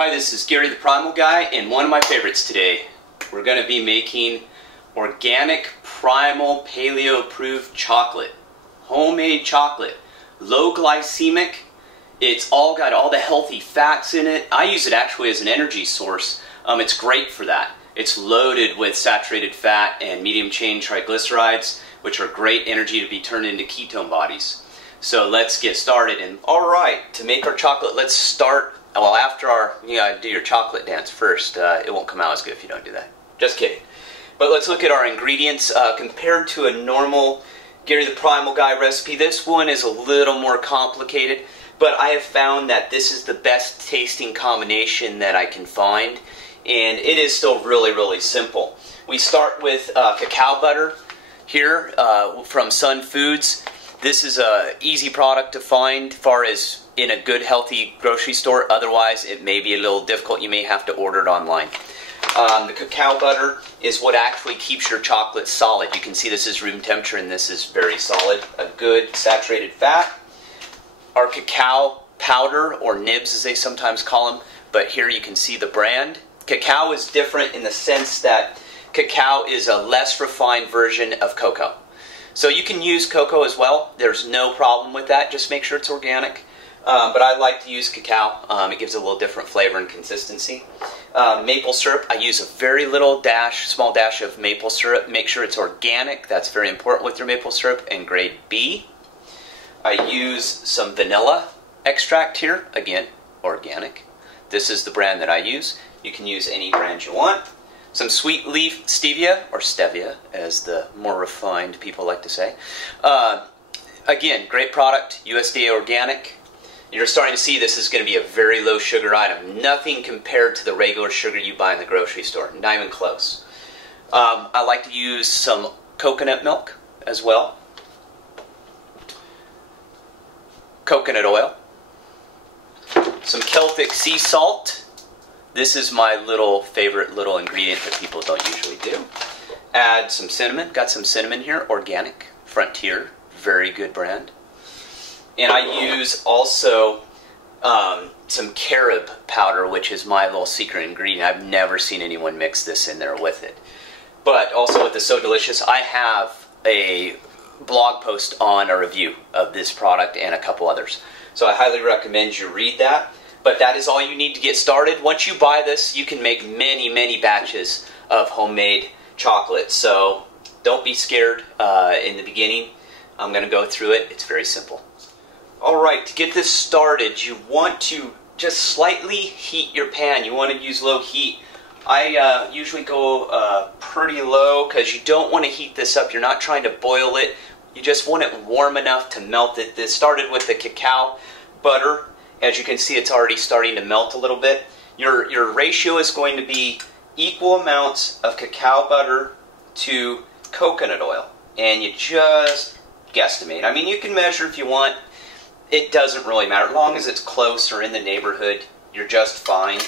Hi, this is Gary the Primal Guy, and one of my favorites today. We're going to be making organic, primal, paleo approved chocolate. Homemade chocolate. Low glycemic. It's all got all the healthy fats in it. I use it actually as an energy source. It's great for that. It's loaded with saturated fat and medium chain triglycerides, which are great energy to be turned into ketone bodies. So let's get started. And alright, to make our chocolate, let's start. Well, after you gotta do your chocolate dance first. It won't come out as good if you don't do that. Just kidding. But let's look at our ingredients. Compared to a normal Gary the Primal Guy recipe, this one is a little more complicated, but I have found that this is the best tasting combination that I can find, and it is still really, really simple. We start with cacao butter here from Sun Foods. This is an easy product to find as far as in a good, healthy grocery store. Otherwise, it may be a little difficult. You may have to order it online. The cacao butter is what actually keeps your chocolate solid. You can see this is room temperature and this is very solid. A good saturated fat. Our cacao powder, or nibs as they sometimes call them, but here you can see the brand. Cacao is different in the sense that cacao is a less refined version of cocoa. So you can use cocoa as well. There's no problem with that. Just make sure it's organic. But I like to use cacao. It gives a little different flavor and consistency. Maple syrup. I use a very little small dash of maple syrup. Make sure it's organic. That's very important with your maple syrup. And grade B. I use some vanilla extract here. Again, organic. This is the brand that I use. You can use any brand you want. Some sweet leaf stevia, or stevia, as the more refined people like to say. Again, great product. USDA organic. You're starting to see this is going to be a very low sugar item. Nothing compared to the regular sugar you buy in the grocery store. Not even close. I like to use some coconut milk as well. Coconut oil. Some Celtic sea salt. This is my favorite little ingredient that people don't usually do. Add some cinnamon. Got some cinnamon here. Organic. Frontier. Very good brand. And I use also some carob powder, which is my little secret ingredient. I've never seen anyone mix this in there with it. But also with the So Delicious, I have a blog post on a review of this product and a couple others. So I highly recommend you read that. But that is all you need to get started. Once you buy this, you can make many, many batches of homemade chocolate. So don't be scared in the beginning. I'm going to go through it. It's very simple. Alright, to get this started, you want to just slightly heat your pan. You want to use low heat. I usually go pretty low because you don't want to heat this up. You're not trying to boil it. You just want it warm enough to melt it. This started with the cacao butter. As you can see, it's already starting to melt a little bit. Your ratio is going to be equal amounts of cacao butter to coconut oil. And you just guesstimate. I mean, you can measure if you want. It doesn't really matter. As long as it's close or in the neighborhood, you're just fine.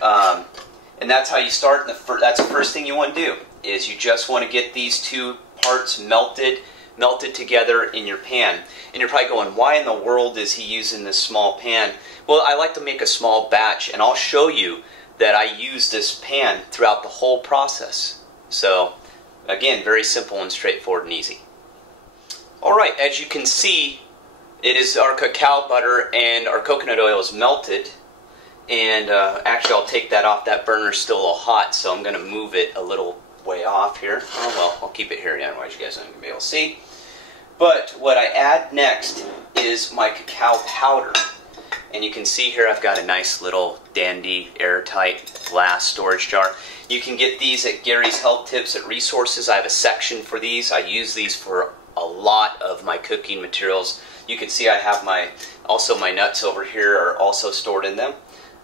And that's how you start. That's the first thing you want to do, is you just want to get these two parts melted together in your pan. And you're probably going, why in the world is he using this small pan? Well, I like to make a small batch, and I'll show you that I use this pan throughout the whole process. So, again, very simple and straightforward and easy. Alright, as you can see, it is our cacao butter and our coconut oil is melted. And actually, I'll take that off. That burner's still a little hot, so I'm going to move it a little way off here. Oh, well, I'll keep it here, otherwise you guys aren't going to be able to see. But what I add next is my cacao powder. And you can see here I've got a nice little dandy airtight glass storage jar. You can get these at Gary's Health Tips at Resources. I have a section for these. I use these for a lot of my cooking materials. You can see I have also my nuts over here are also stored in them.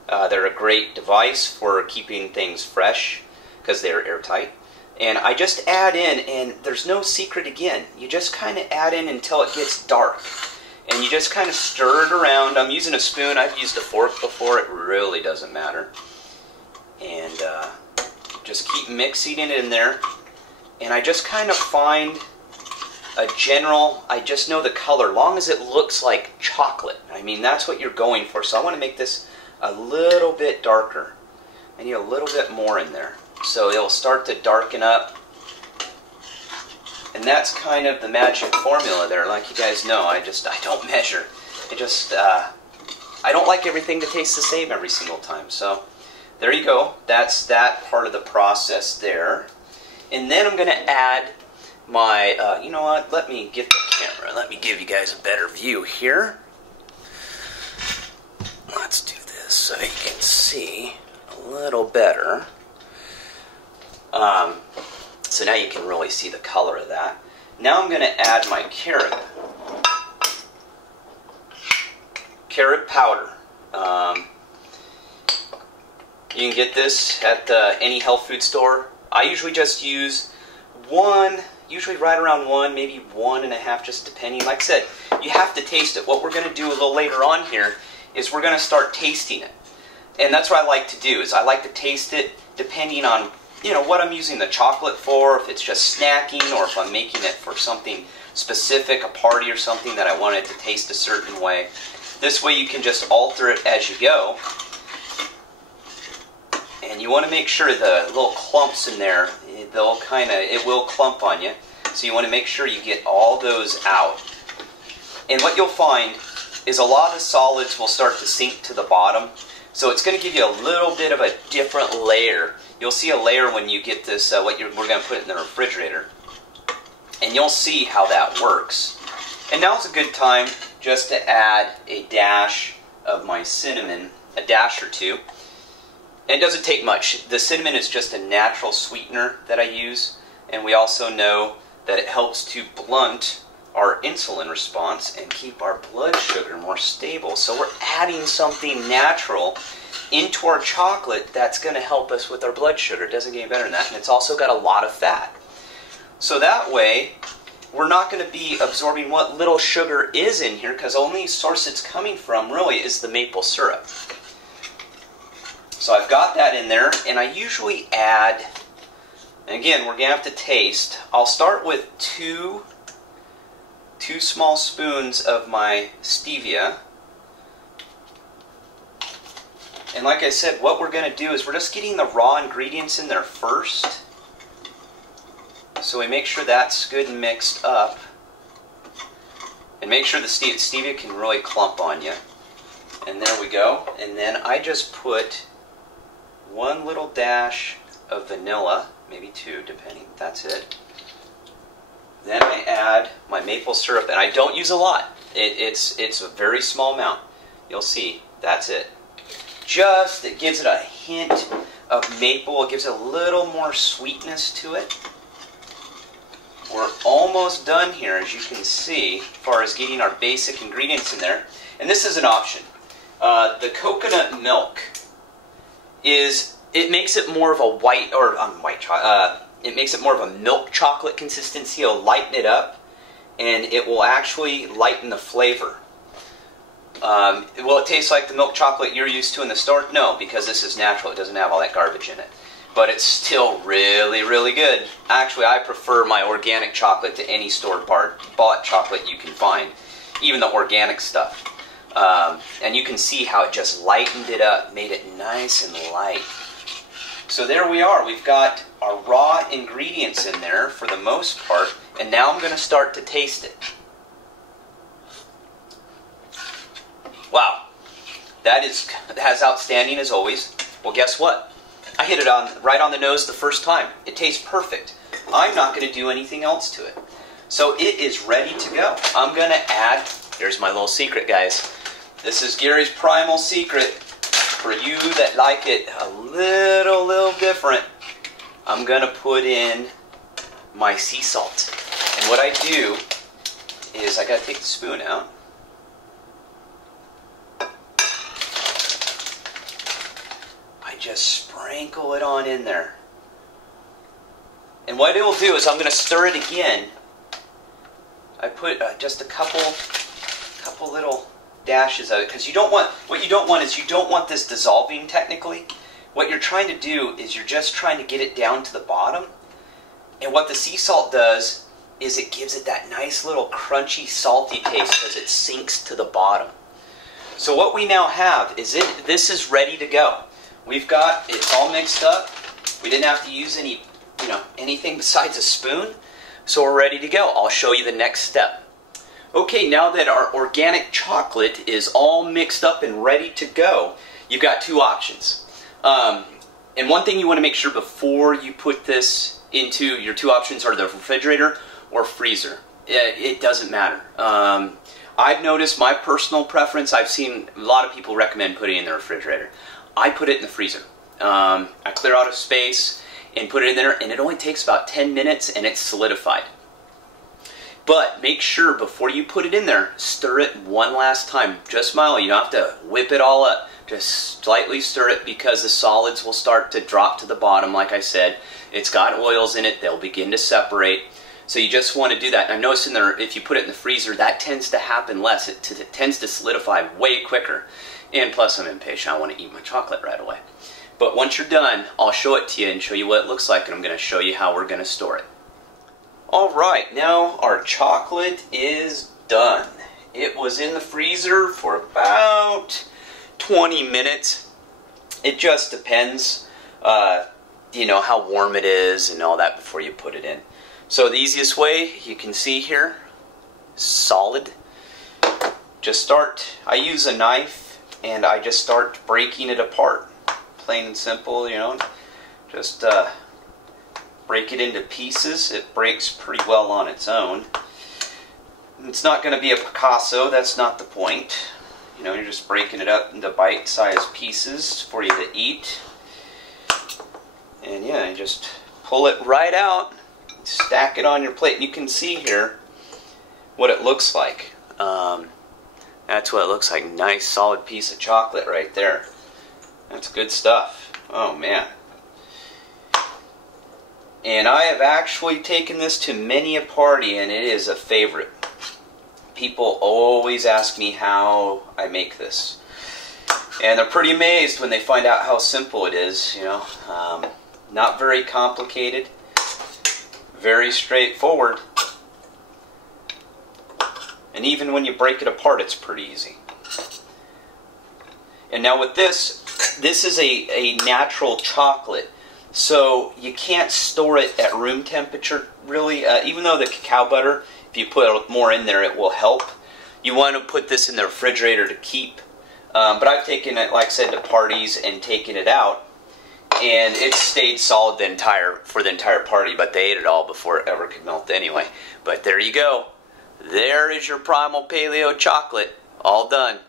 They're a great device for keeping things fresh because they're airtight. And I just add in, and there's no secret again. You just kind of add in until it gets dark. And you just kind of stir it around. I'm using a spoon. I've used a fork before. It really doesn't matter. And just keep mixing it in there. And I just kind of find a general, I just know the color, long as it looks like chocolate. I mean, that's what you're going for. So I want to make this a little bit darker. I need a little bit more in there. So it'll start to darken up. And that's kind of the magic formula there. Like you guys know, I don't measure. I don't like everything to taste the same every single time. So there you go. That's that part of the process there. And then I'm going to add my, you know what, let me get the camera. Let me give you guys a better view here. Let's do this so you can see a little better. So now you can really see the color of that. Now I'm going to add my carrot. Carrot powder. You can get this at any health food store. I usually just use one, usually right around one, maybe 1.5, just depending. Like I said, you have to taste it. What we're going to do a little later on here is we're going to start tasting it. And that's what I like to do, is I like to taste it depending on, you know, what I'm using the chocolate for, if it's just snacking, or if I'm making it for something specific, a party or something that I want it to taste a certain way. This way you can just alter it as you go. And you want to make sure the little clumps in there, it will clump on you. So you want to make sure you get all those out. And what you'll find is a lot of solids will start to sink to the bottom. So it's going to give you a little bit of a different layer. You'll see a layer when you get this, we're going to put it in the refrigerator. And you'll see how that works. And now's a good time just to add a dash of my cinnamon, a dash or two. And it doesn't take much. The cinnamon is just a natural sweetener that I use. And we also know that it helps to blunt our insulin response and keep our blood sugar more stable. So we're adding something natural into our chocolate that's going to help us with our blood sugar. It doesn't get any better than that. And it's also got a lot of fat. So that way, we're not going to be absorbing what little sugar is in here, because the only source it's coming from really is the maple syrup. So I've got that in there, and I usually add, and again, we're going to have to taste. I'll start with two small spoons of my stevia. And like I said, what we're going to do is we're just getting the raw ingredients in there first. So we make sure that's good and mixed up. And make sure the stevia can really clump on you. And there we go. And then I just put one little dash of vanilla, maybe two, depending. That's it. Then I add my maple syrup, and I don't use a lot. It's a very small amount. You'll see, that's it. Just, it gives it a hint of maple. It gives it a little more sweetness to it. We're almost done here, as you can see, as far as getting our basic ingredients in there. And this is an option. The coconut milk it makes it more of a it makes it more of a milk chocolate consistency. It'll lighten it up, and it will actually lighten the flavor. Will it taste like the milk chocolate you're used to in the store? No, because this is natural. It doesn't have all that garbage in it. But it's still really, really good. Actually, I prefer my organic chocolate to any store-bought chocolate you can find, even the organic stuff. And you can see how it just lightened it up, made it nice and light. So there we are. We've got our raw ingredients in there for the most part, and now I'm going to start to taste it. Wow, that's outstanding as always. Well, guess what? I hit it right on the nose the first time. It tastes perfect. I'm not going to do anything else to it. So it is ready to go. I'm going to add, here's my little secret, guys. This is Gary's Primal secret. For you that like it a little different, I'm going to put in my sea salt. And what I do is I got to take the spoon out. I just sprinkle it on in there. And what it will do is I'm going to stir it again. I put just a couple little dashes of it, because what you don't want this dissolving technically. What you're trying to do is you're just trying to get it down to the bottom. And what the sea salt does is it gives it that nice little crunchy salty taste because it sinks to the bottom. So what we now have is this is ready to go. We've got it all mixed up. We didn't have to use anything besides a spoon. So we're ready to go. I'll show you the next step. Okay, now that our organic chocolate is all mixed up and ready to go, you've got two options. And one thing you want to make sure before you put this into, your two options are the refrigerator or freezer. It doesn't matter. I've noticed my personal preference, I've seen a lot of people recommend putting it in the refrigerator. I put it in the freezer. I clear out a space and put it in there, and it only takes about 10 minutes and it's solidified. But make sure before you put it in there, stir it one last time, just mildly. You don't have to whip it all up. Just slightly stir it because the solids will start to drop to the bottom. Like I said, it's got oils in it. They'll begin to separate. So you just want to do that. And I noticed in there, if you put it in the freezer, that tends to happen less. It tends to solidify way quicker. And plus, I'm impatient. I want to eat my chocolate right away. But once you're done, I'll show it to you and show you what it looks like. And I'm going to show you how we're going to store it. Alright, now our chocolate is done. It was in the freezer for about 20 minutes. It just depends, how warm it is and all that before you put it in. So the easiest way, you can see here, solid. I use a knife and I just start breaking it apart. Plain and simple, just break it into pieces. It breaks pretty well on its own. It's not going to be a Picasso, that's not the point. You're just breaking it up into bite-sized pieces for you to eat. And yeah, you just pull it right out, stack it on your plate. You can see here what it looks like. That's what it looks like. Nice solid piece of chocolate right there. That's good stuff. Oh man. And I have actually taken this to many a party, and it is a favorite. People always ask me how I make this. And they're pretty amazed when they find out how simple it is, Not very complicated. Very straightforward. And even when you break it apart, it's pretty easy. And now with this is a natural chocolate. So you can't store it at room temperature, really. Even though the cacao butter, if you put more in there, it will help. You want to put this in the refrigerator to keep. But I've taken it, like I said, to parties and taken it out. And it stayed solid for the entire party, but they ate it all before it ever could melt anyway. But there you go. There is your Primal Paleo chocolate, all done.